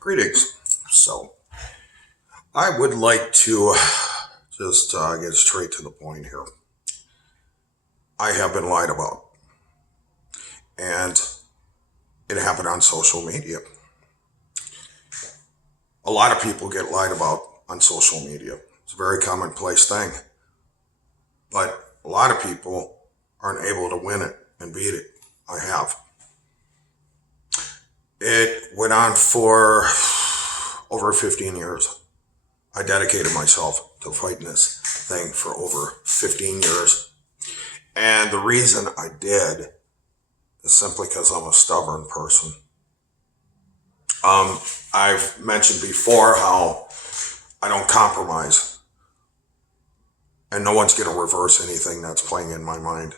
Greetings. So, I would like to just get straight to the point here. I have been lied about, and it happened on social media. A lot of people get lied about on social media. It's a very commonplace thing, but a lot of people aren't able to win it and beat it. I have. It went on for over 15 years. I dedicated myself to fighting this thing for over 15 years. And the reason I did is simply because I'm a stubborn person. I've mentioned before how I don't compromise, and no one's going to reverse anything that's playing in my mind.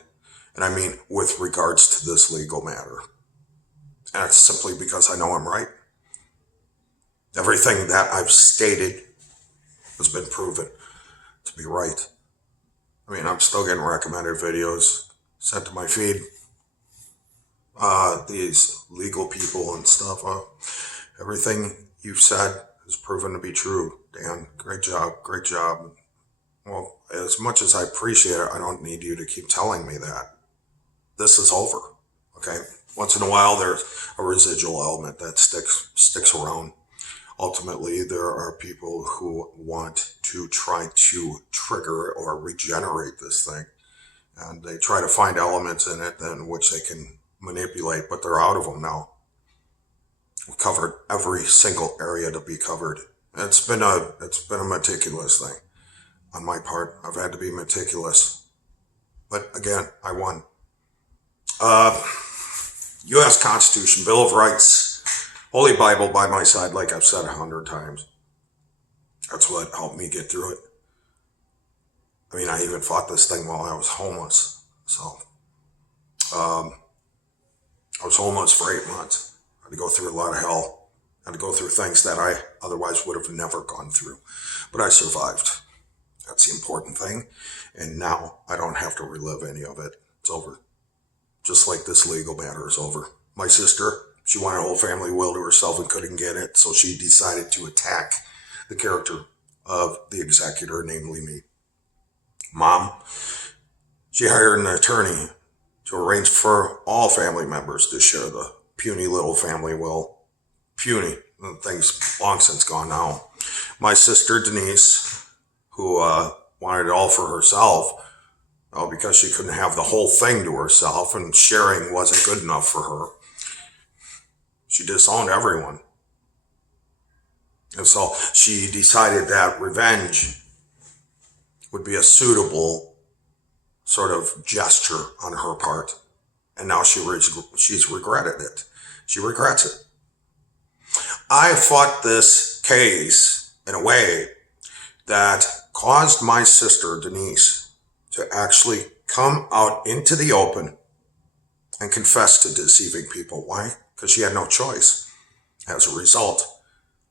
And I mean, with regards to this legal matter. And it's simply because I know I'm right. Everything that I've stated has been proven to be right. I mean, I'm still getting recommended videos sent to my feed. These legal people and stuff. Everything you've said has proven to be true. Dan, great job, great job. Well, as much as I appreciate it, I don't need you to keep telling me that. This is over, okay? Once in a while, there's a residual element that sticks around. Ultimately, there are people who want to try to trigger or regenerate this thing. And they try to find elements in it in which they can manipulate, but they're out of them now. We've covered every single area to be covered. It's been a meticulous thing on my part. I've had to be meticulous. But again, I won. U.S. Constitution, Bill of Rights, Holy Bible by my side, like I've said 100 times. That's what helped me get through it. I mean, I even fought this thing while I was homeless. So, I was homeless for 8 months. I had to go through a lot of hell. I had to go through things that I otherwise would have never gone through. But I survived. That's the important thing. And now I don't have to relive any of it. It's over. Just like this legal matter is over. My sister, she wanted a whole family will to herself and couldn't get it, so she decided to attack the character of the executor, namely me. Mom, she hired an attorney to arrange for all family members to share the puny little family will. Puny. The thing's long since gone now. My sister, Denise, who wanted it all for herself, because she couldn't have the whole thing to herself and sharing wasn't good enough for her. She disowned everyone. And so she decided that revenge would be a suitable sort of gesture on her part. And now she's regretted it. She regrets it. I fought this case in a way that caused my sister, Denise, to actually come out into the open and confess to deceiving people. Why? Because she had no choice. As a result,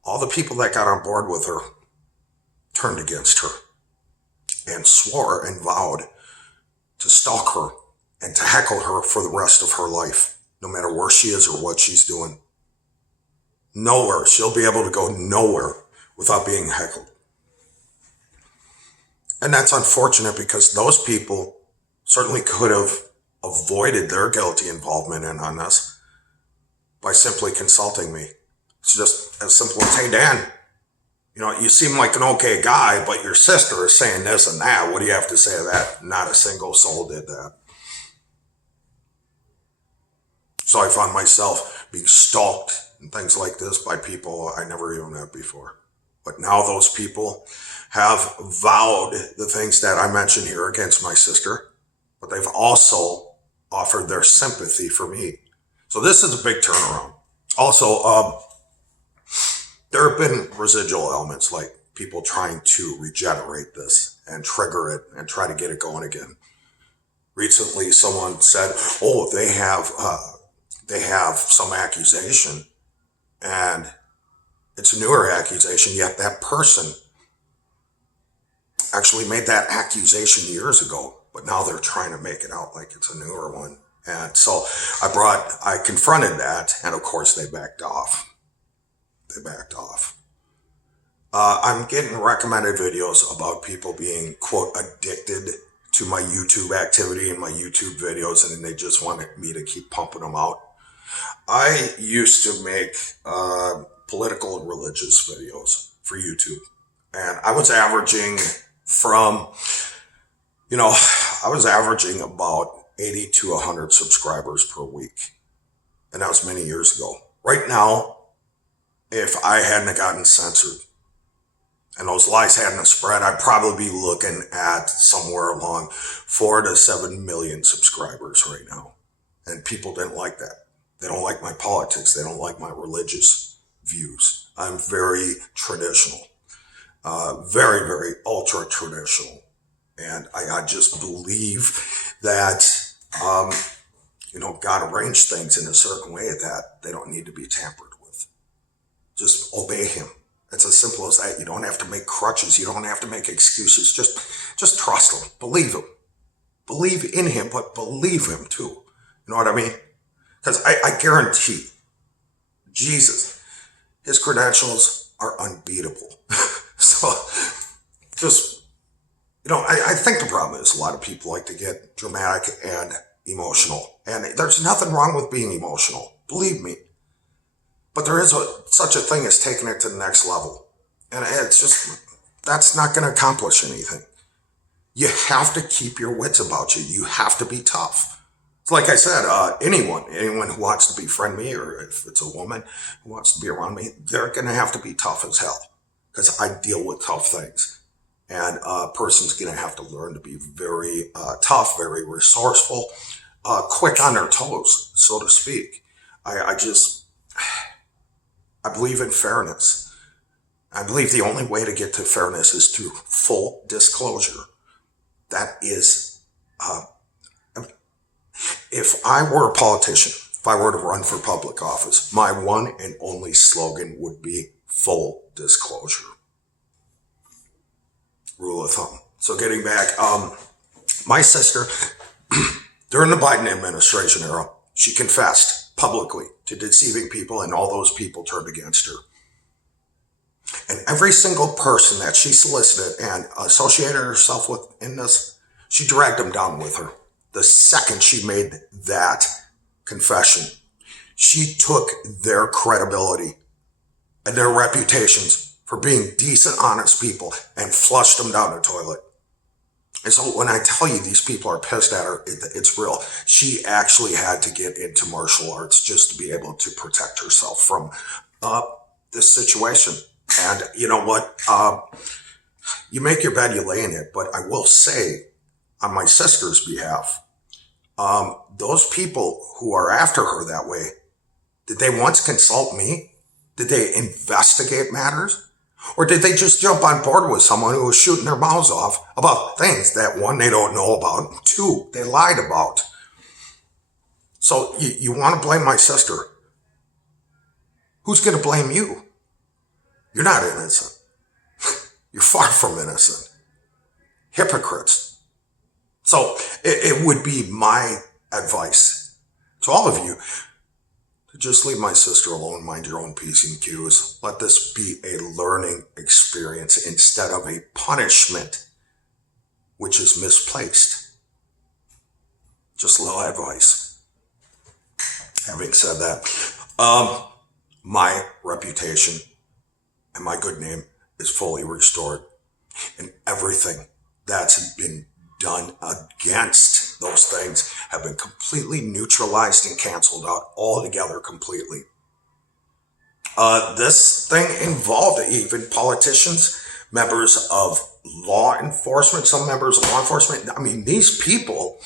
all the people that got on board with her turned against her and swore and vowed to stalk her and to heckle her for the rest of her life, no matter where she is or what she's doing. Nowhere. She'll be able to go nowhere without being heckled. And that's unfortunate because those people certainly could have avoided their guilty involvement in on this by simply consulting me. It's just as simple as, hey, Dan, you seem like an okay guy, but your sister is saying this and that. What do you have to say to that? Not a single soul did that. So I found myself being stalked and things like this by people I never even met before. But now those people have vowed the things that I mentioned here against my sister, but they've also offered their sympathy for me. So this is a big turnaround. Also, there have been residual elements like people trying to regenerate this and trigger it and try to get it going again. Recently, someone said, "Oh, they have some accusation, and it's a newer accusation. Yet that person actually made that accusation years ago, but now they're trying to make it out like it's a newer one." And so I confronted that, and of course they backed off. they backed off. I'm getting recommended videos about people being, quote, addicted to my YouTube activity and my YouTube videos, and they just wanted me to keep pumping them out. I used to make political and religious videos for YouTube, and I was averaging about 80 to 100 subscribers per week, and that was many years ago. Right now, if I hadn't gotten censored and those lies hadn't spread, I'd probably be looking at somewhere along 4 to 7 million subscribers right now. And people didn't like that. They don't like my politics. They don't like my religious views. I'm very traditional, very, very ultra traditional. And I just believe that, God arranged things in a certain way that they don't need to be tampered with. Just obey him. It's as simple as that. You don't have to make crutches. You don't have to make excuses. Just trust him. Believe him. Believe in him, but believe him too. You know what I mean? Because I guarantee Jesus, his credentials are unbeatable. So just, I think the problem is a lot of people like to get dramatic and emotional. And there's nothing wrong with being emotional. Believe me. But there is such a thing as taking it to the next level. And it's just, that's not going to accomplish anything. You have to keep your wits about you. You have to be tough. It's like I said, anyone who wants to befriend me, or if it's a woman who wants to be around me, they're going to have to be tough as hell. Because I deal with tough things. And a person's going to have to learn to be very tough, very resourceful, quick on their toes, so to speak. I believe in fairness. I believe the only way to get to fairness is through full disclosure. That is, if I were a politician, if I were to run for public office, my one and only slogan would be full disclosure. Rule of thumb. So getting back, my sister, during the Biden administration era, she confessed publicly to deceiving people, and all those people turned against her. And every single person that she solicited and associated herself with in this, she dragged them down with her. The second she made that confession, she took their credibility and their reputations for being decent, honest people and flushed them down the toilet. And so when I tell you these people are pissed at her, it's real. She actually had to get into martial arts just to be able to protect herself from this situation. And you know what? You make your bed, you lay in it. But I will say, on my sister's behalf, those people who are after her that way, did they once consult me? Did they investigate matters? Or did they just jump on board with someone who was shooting their mouths off about things that, one, they don't know about, two, they lied about? So you want to blame my sister. Who's going to blame you? You're not innocent. You're far from innocent. Hypocrites. So it would be my advice to all of you to just leave my sister alone, mind your own P's and Q's. Let this be a learning experience instead of a punishment, which is misplaced. Just a little advice. Having said that, my reputation and my good name is fully restored. And everything that's been done against those things have been completely neutralized and canceled out altogether completely. This thing involved even politicians, members of law enforcement, some members of law enforcement. I mean, these people,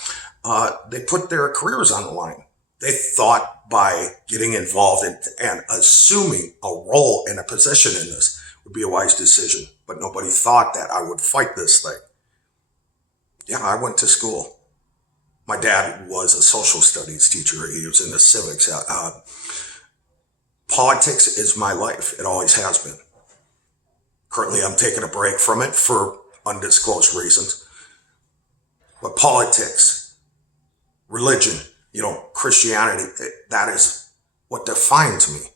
they put their careers on the line. They thought by getting involved and assuming a role and a position in this would be a wise decision. But nobody thought that I would fight this thing. Yeah, I went to school. My dad was a social studies teacher. He was into civics. Politics is my life. It always has been. Currently, I'm taking a break from it for undisclosed reasons. But politics, religion, Christianity, that is what defines me.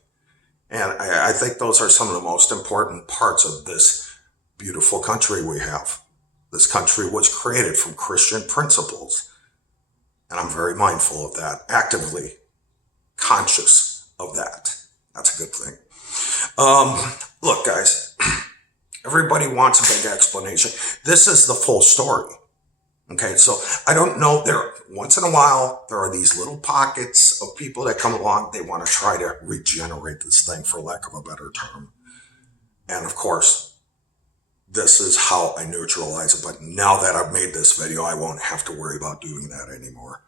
And I think those are some of the most important parts of this beautiful country we have. This country was created from Christian principles. And I'm very mindful of that, actively conscious of that. That's a good thing. Look, guys, everybody wants a big explanation. This is the full story. Okay, so I don't know, once in a while, there are these little pockets of people that come along, they want to try to regenerate this thing, for lack of a better term. And of course, this is how I neutralize it. But now that I've made this video, I won't have to worry about doing that anymore.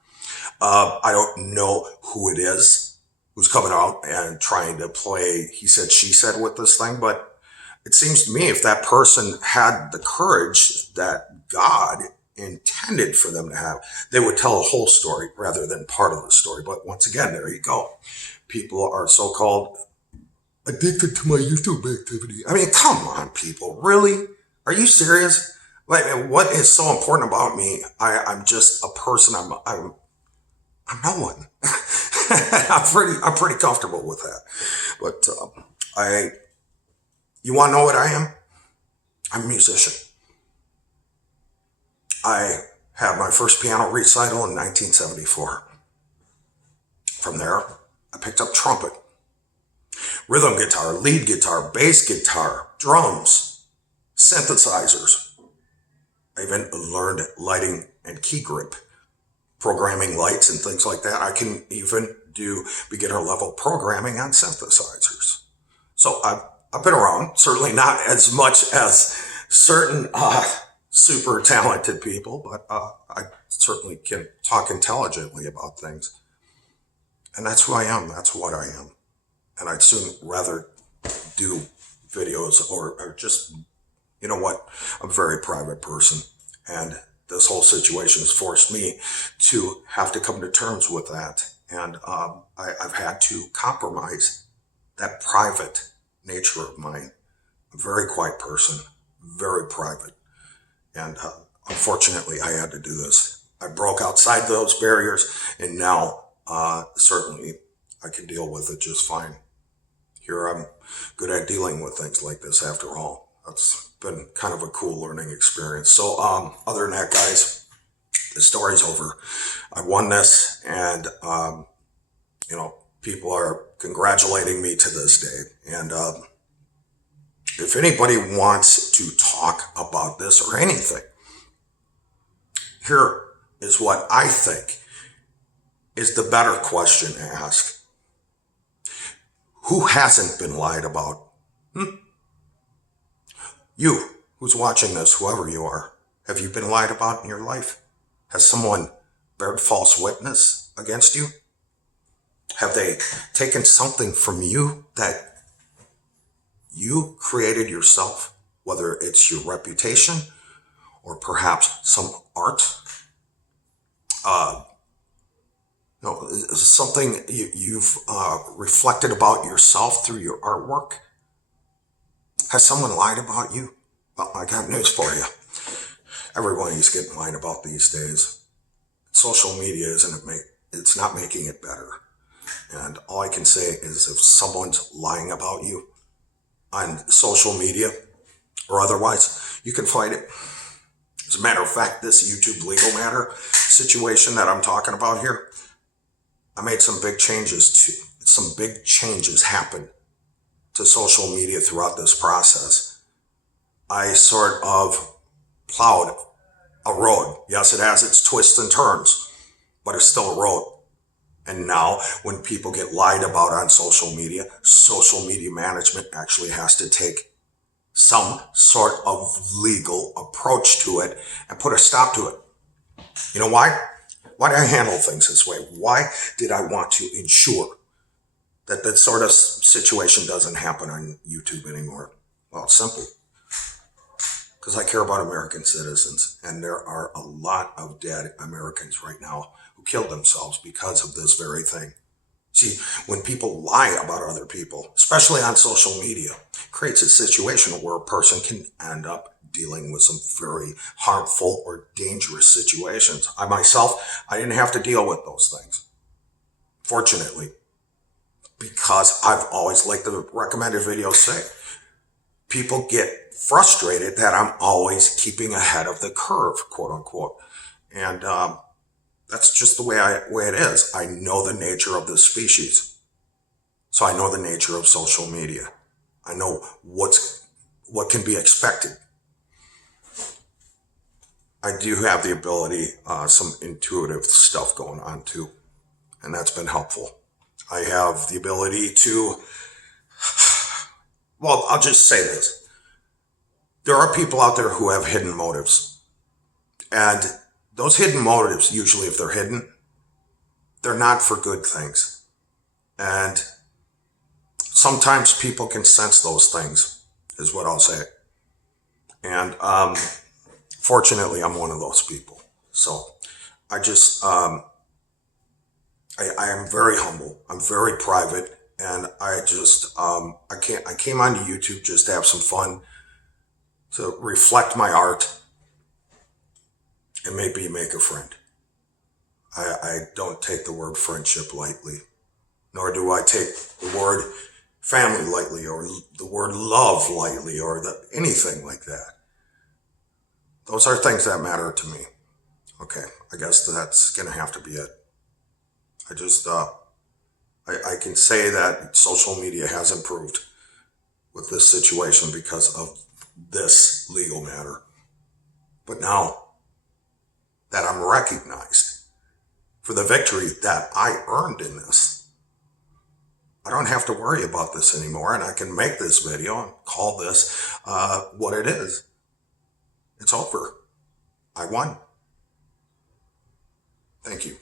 I don't know who it is who's coming out and trying to play he said, she said with this thing, but it seems to me if that person had the courage that God intended for them to have, they would tell a whole story rather than part of the story. But once again, there you go. People are so-called addicted to my YouTube activity. I mean, come on, people. Really? Are you serious? Like, what is so important about me? I'm just a person. I'm no one. I'm pretty comfortable with that. But you want to know what I am? I'm a musician. I had my first piano recital in 1974. From there, I picked up trumpet, rhythm guitar, lead guitar, bass guitar, drums, synthesizers. I even learned lighting and key grip, programming lights and things like that. I can even do beginner level programming on synthesizers. So I've been around, certainly not as much as certain super talented people, but I certainly can talk intelligently about things. And that's who I am. That's what I am. And I'd soon rather do videos or just, you know what, I'm a very private person. And this whole situation has forced me to have to come to terms with that. And I've had to compromise that private nature of mine. I'm a very quiet person, very private. And unfortunately, I had to do this. I broke outside those barriers, and now certainly I can deal with it just fine. Here I'm good at dealing with things like this after all. That's been kind of a cool learning experience. So other than that, guys, the story's over. I won this, and you know, people are congratulating me to this day. And if anybody wants to talk about this or anything, here is what I think is the better question to ask. Who hasn't been lied about? You, who's watching this, whoever you are, have you been lied about in your life? Has someone bared false witness against you? Have they taken something from you that you created yourself, whether it's your reputation or perhaps some art? Something you've reflected about yourself through your artwork? Has someone lied about you? Well, I got news for you. Everybody's getting lied about these days. Social media it's not making it better. And all I can say is if someone's lying about you on social media or otherwise, you can fight it. As a matter of fact, this YouTube legal matter situation that I'm talking about here, I made some big changes happen to social media throughout this process. I sort of plowed a road. Yes, it has its twists and turns, but it's still a road. And now when people get lied about on social media management actually has to take some sort of legal approach to it and put a stop to it. You know why? Why did I handle things this way? Why did I want to ensure that that sort of situation doesn't happen on YouTube anymore? Well, it's simple. Because I care about American citizens, and there are a lot of dead Americans right now who killed themselves because of this very thing. See, when people lie about other people, especially on social media, it creates a situation where a person can end up dealing with some very harmful or dangerous situations. I didn't have to deal with those things, fortunately. because I've always, like the recommended videos say, people get frustrated that I'm always keeping ahead of the curve, quote unquote. And that's just the way it is. I know the nature of this species. So I know the nature of social media. I know what can be expected. I do have the ability, some intuitive stuff going on too, and that's been helpful. I have the ability to, well, I'll just say this. There are people out there who have hidden motives. And those hidden motives, usually if they're hidden, they're not for good things. And sometimes people can sense those things, is what I'll say. And fortunately, I'm one of those people. So I just, I am very humble. I'm very private. And I just, I came onto YouTube just to have some fun, to reflect my art, and maybe make a friend. I don't take the word friendship lightly, nor do I take the word family lightly, or the word love lightly, or anything like that. Those are things that matter to me. Okay, I guess that's going to have to be it. I just, I can say that social media has improved with this situation because of this legal matter. But now that I'm recognized for the victory that I earned in this, I don't have to worry about this anymore, and I can make this video and call this what it is. It's over. I won. Thank you.